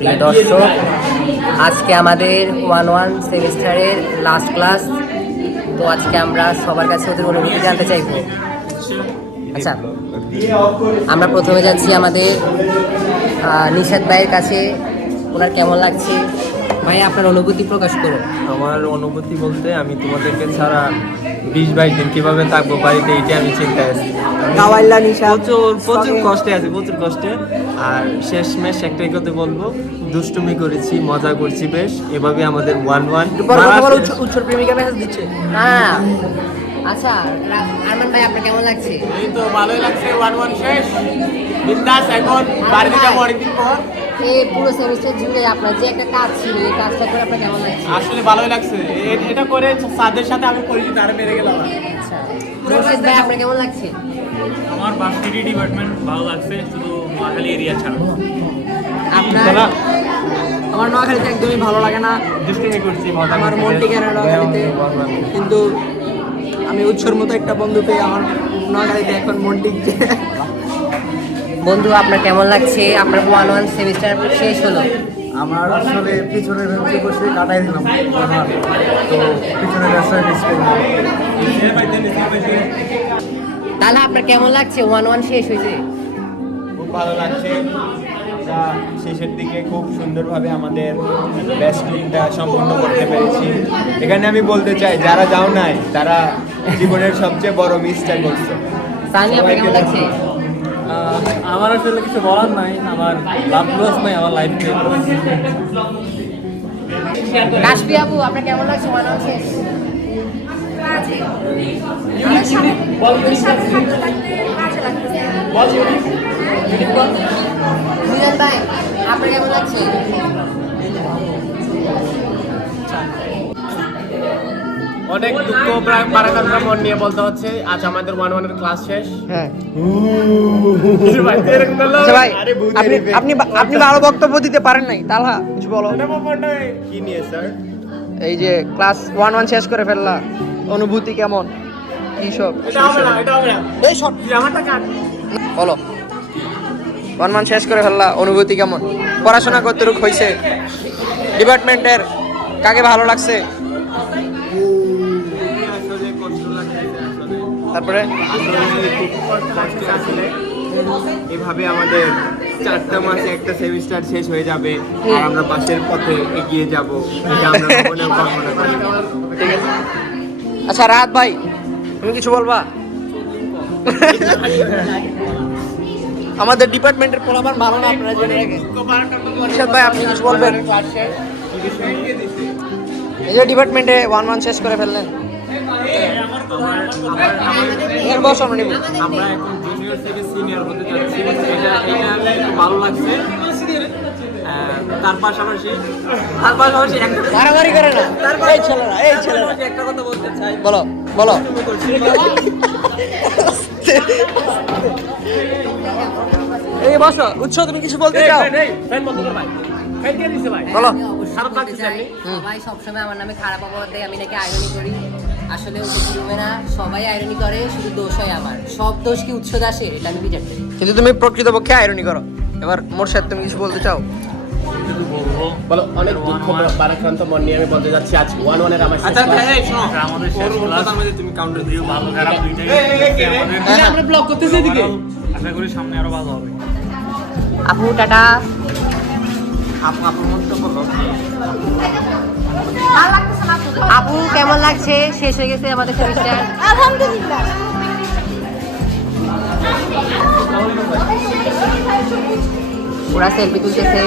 প্রিয় দর্শক, আজকে আমাদের 1-1 সেমিস্টারের লাস্ট ক্লাস। তো আজকে আমরা সবার কাছে ওদের অনুভূতি জানতে চাইবো। আচ্ছা, আমরা প্রথমে যাচ্ছি আমাদের নিশাদ ভাইয়ের কাছে। ওনার কেমন লাগছে ভাই, আপনার অনুভূতি প্রকাশ করুন। আমার অনুভূতি বলতে, আমি তোমাদেরকে ছাড়া 20-22 দিন কিভাবে থাকবো বাড়িতে, এইটা আমি চিন্তায় আছি। প্রচুর কষ্টে আছি, প্রচুর কষ্টে। আর শেষমেশ একটাই কথা বলবো, দুষ্টুমি করেছি, মজা করছি বেশ। এভাবে আমাদের 1-1 উৎসর প্রেমিকা মেসেজ দিচ্ছে। হ্যাঁ, আচ্ছা আরমান ভাই, আপনার কেমন লাগছে? এই তো ভালোই লাগছে, 1-1 শেষ, বিন্দাস। এখন বাড়িতে যাবো অনেকদিন পর। এই পুরো সেমিস্টার জুড়ে আপনার যে একটা কাজ ছিল, এই কাজটা করে আপনার কেমন লাগছে? আসলে ভালোই লাগছে, এটা করে স্যারদের সাথে আমি পরিচিত আরো বেড়ে গেলাম। আচ্ছা, মুর্শিদ ভাই, আপনার কেমন লাগছে? আমার ভার্সিটি ডিপার্টমেন্ট ভালো লাগছে, শুধু নোয়াখালী এরিয়া ছাড়া। আপনার? আমার নোয়াখালীতে একদমই ভালো লাগে না। দুষ্টুমি করছি, মজা আমার করছি মনটি বেশ। কেন নোয়াখালীতে, কিন্তু আমি উৎসর মতো একটা বন্ধু পেয়ে আমার নোয়াখালীতে এখন মনটি বন্ধু, আপনার কেমন লাগছে? আপনার 1-1 সেমিস্টার শেষ হলো। আমার আসলে পিছনের বেঞ্চে বসে কাটাই দিলাম তো পিছনের ব্যবসায় মিস করবো। তাহলে আপনার কেমন লাগছে? 1-1 শেষ হয়েছে। খুব ভালো লাগছে। আমরা শেষের দিকে খুব সুন্দরভাবে আমাদের বেস্ট টিমটা সম্পূর্ণ করতে পেরেছি। এখানে আমি বলতে চাই, যারা যাও নাই তারা জীবনের সবচেয়ে বড় মিসটা করছে। সানি, আপনার কেমন লাগছে? আমার আসলে কিছু বলার নাই, আমার লাভ লস নাই আমার লাইফে। কাশফি আপু, আপনার কেমন লাগছে? 1-1 শেষ। মিলন ভাই, আপনার কেমন লাগছে? অনেক দুঃখ পারাকান্তা মন নিয়ে বলতে হচ্ছে, আজ আমাদের 1-1 এর ক্লাস শেষ। হ্যাঁ। ভাই, তুই এরকম করলো? আচ্ছা ভাই, আরে বুঝে আপনি নিবে। আপনি আপনি ভালো বক্তব্য দিতে পারেন নাই। তালহা, কিছু বলো। কি নিয়ে স্যার? এই যে ক্লাস 1-1 শেষ করে ফেললা, অনুভূতি কেমন, কি সব? এটা হবে না, এটা হবে না। এই সব তুই আমারটা কাট। বলো। 1-1 শেষ করে ফেললা, অনুভূতি কেমন? পড়াশোনা কতটুক হয়েছে? ডিপার্টমেন্টের কাকে ভালো লাগছে? আসলে কষ্ট লাগতেছে আসলে। তারপরে আসলে এভাবে আমাদের 4টা মাসে একটা সেমিস্টার শেষ হয়ে যাবে আর আমরা পাশের পথে এগিয়ে যাব, এটা আমরা মনেও কল্পনা করি। ঠিক আছে। আচ্ছা রাত ভাই, তুমি কিছু বলবা? আমাদের ডিপার্টমেন্টের পোলাপান ভালো না, আপনারা জেনে রাখেন। নিশাদ ভাই, আপনি কিছু বলবেন? এই যে ডিপার্টমেন্টে 1-1 শেষ করে ফেললেন, এর বস আমরা নিব। আমরা এখন জুনিয়র থেকে সিনিয়র হতে যাচ্ছি, এটা একটু ভালো লাগছে। তার পাশাপাশি একটা মারামারি করে না এই ছেলেরা, এই ছেলেরা। একটা কথা বলতে চাই। বলো বলো। এই বসো, উৎস তুমি কিছু বলতে চাও? ফ্যান বন্ধ কর ভাই, ফ্যান কে দিছে ভাই? বলো। খারাপ লাগছে আপনি? সবাই সবসময় আমার নামে খারাপ অপবাদ দেয়, আমি নাকি আয়রনি করি। আসলে ওটা রুমে না, সবাই আয়রনি করে, শুধু দোষ হয় আমার। সব দোষ কি উৎস দাসের? এটা আমি বিচার করি। কিন্তু তুমি প্রকৃতপক্ষে আইরনি করো। এবার মোরশেদ, তুমি কিছু বলতে চাও? শুধু বলবো বলো। অনেক দুঃখ বারাক্রান্ত মন নিয়ে আমি বলতে যাচ্ছি, আজ 1-1 এর আমার শেষ আচ্ছা class। এটা আমাদের শেষ ক্লাস। তুমি কাউন্টার দিও, ভালো খারাপ দুইটাই। হ্যাঁ। আমরা ব্লক করতেছি এদিকে। আশা করি সামনে আরো ভালো হবে। আপু টাটা। আপু কেমন লাগছে? শেষ হয়ে গেছে আমাদের সেমিস্টার। আলহামদুলিল্লাহ। ওরা সেলফি তুলতেছে।